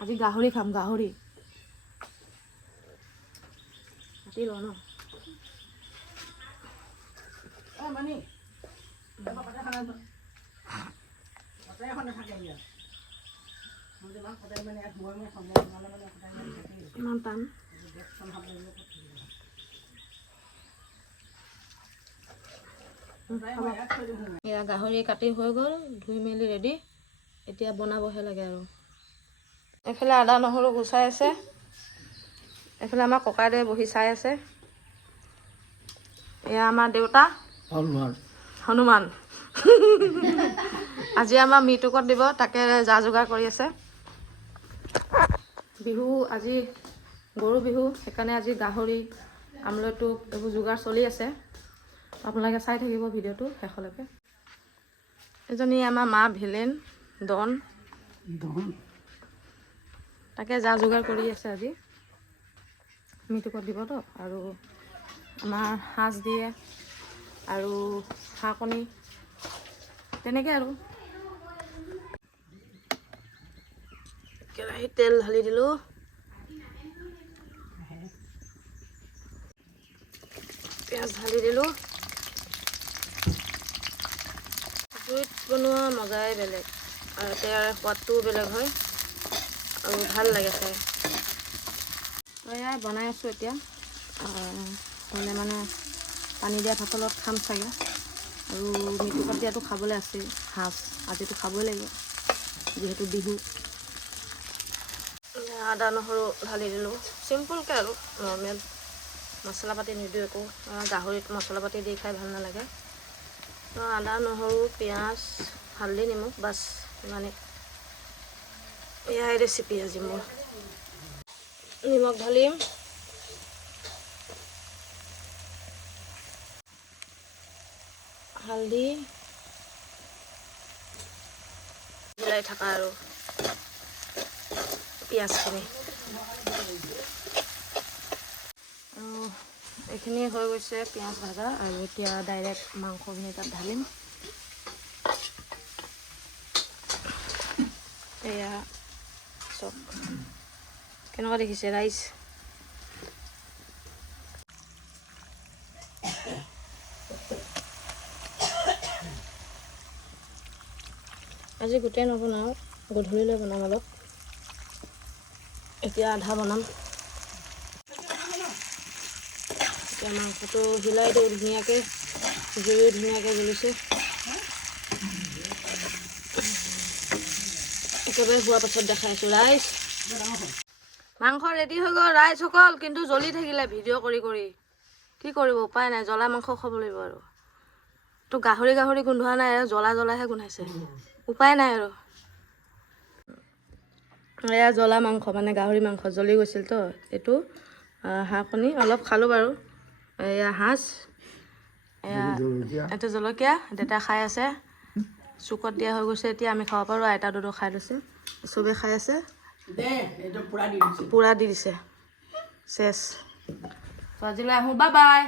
আজি গাহৰি খাম, গাহৰি কাটি লওঁ ন। ইমান টান এয়া গাহৰি কাটি হৈ গ'ল, ধুই মেলি ৰেডি। এতিয়া বনাবহে লাগে আৰু। এইফালে আদা নহৰু গুচাই আছে, এইফালে আমাৰ ককাইদেৱে বহি চাই আছে। এয়া আমাৰ দেউতা হনুমান আজি আমাৰ মৃতকত দিব, তাকে যা যোগাৰ কৰি আছে। বিহু আজি গৰু বিহু, সেইকাৰণে আজি গাহৰি আমলটো এইবোৰ যোগাৰ চলি আছে। আপোনালোকে চাই থাকিব ভিডিঅ'টো শেষলৈকে। এজনী আমাৰ মা ভিলেন ডন, তাকে যা যোগাৰ কৰি আছে আজি মৃতকত দিবতো। আৰু আমাৰ সাজ দিয়ে আৰু হাঁহ কণী তেনেকৈ আৰু। কেৰাহীত তেল ঢালি দিলোঁ, পিঁয়াজ ঢালি দিলোঁ। জুইত বনোৱা মজাই বেলেগ আৰু ইয়াৰ সোৱাদটোও বেলেগ হয় আৰু ভাল লাগে খাই। এয়া বনাই আছোঁ এতিয়া, হ'লে মানে পানী দিয়া ভাতৰ লগত খাম চাগে। আৰু মৃতকত দিয়াটো খাবলৈ আছেই, সাজ আজিতো খাবই লাগিব যিহেতু বিহু। আদা নহৰু ঢালি দিলোঁ, চিম্পুলকৈ আৰু নৰ্মেল, মছলা পাতি নিদিওঁ একো। গাহৰিত মছলা পাতি দি খাই ভাল নালাগে। আদা নহৰু পিঁয়াজ হালধি নিমখ বাছ ইমানেই। এয়াই ৰেচিপি আজি মোৰ। নিমখ ঢালিম, হালধি মিলাই থকা আৰু পিঁয়াজখিনি। আৰু এইখিনি হৈ গৈছে পিঁয়াজ ভাজা, আৰু এতিয়া ডাইৰেক্ট মাংসখিনি তাত ঢালিম। এয়া চব কেনেকুৱা দেখিছে ৰাইচ। আজি গোটেই নবনাওঁ, গধূলিলৈ বনাম অলপ। এতিয়া আধা বনাম। এতিয়া মাংসটো হিলাই দিওঁ ধুনীয়াকৈ, জুইও ধুনীয়াকৈ জ্বলিছে। একেবাৰে হোৱাৰ পাছত দেখাইছোঁ ৰাইচ। মাংস ৰেডি হৈ গ'ল ৰাইজসকল, কিন্তু জ্বলি থাকিলে ভিডিঅ' কৰি কৰি। কি কৰিব, উপায় নাই, জ্বলা মাংস খাব লাগিব আৰু। তো গাহৰি গোন্ধোৱা নাই, জ্বলা জ্বলাহে গোন্ধাইছে, উপায় নাই আৰু। এয়া জ্বলা মাংস, মানে গাহৰি মাংস জ্বলি গৈছিল তো। এইটো হাঁহ কণী অলপ খালোঁ বাৰু। এয়া সাজ, এয়া এইটো জলকীয়া, দেউতা খাই আছে। চুকত দিয়া হৈ গৈছে, এতিয়া আমি খাব পাৰোঁ। আইতা দুডো খাই লৈছে, চবেই খাই আছে। পূৰা দি দিছে চেচ। তো আজিলৈ আহোঁ, বাই বাই।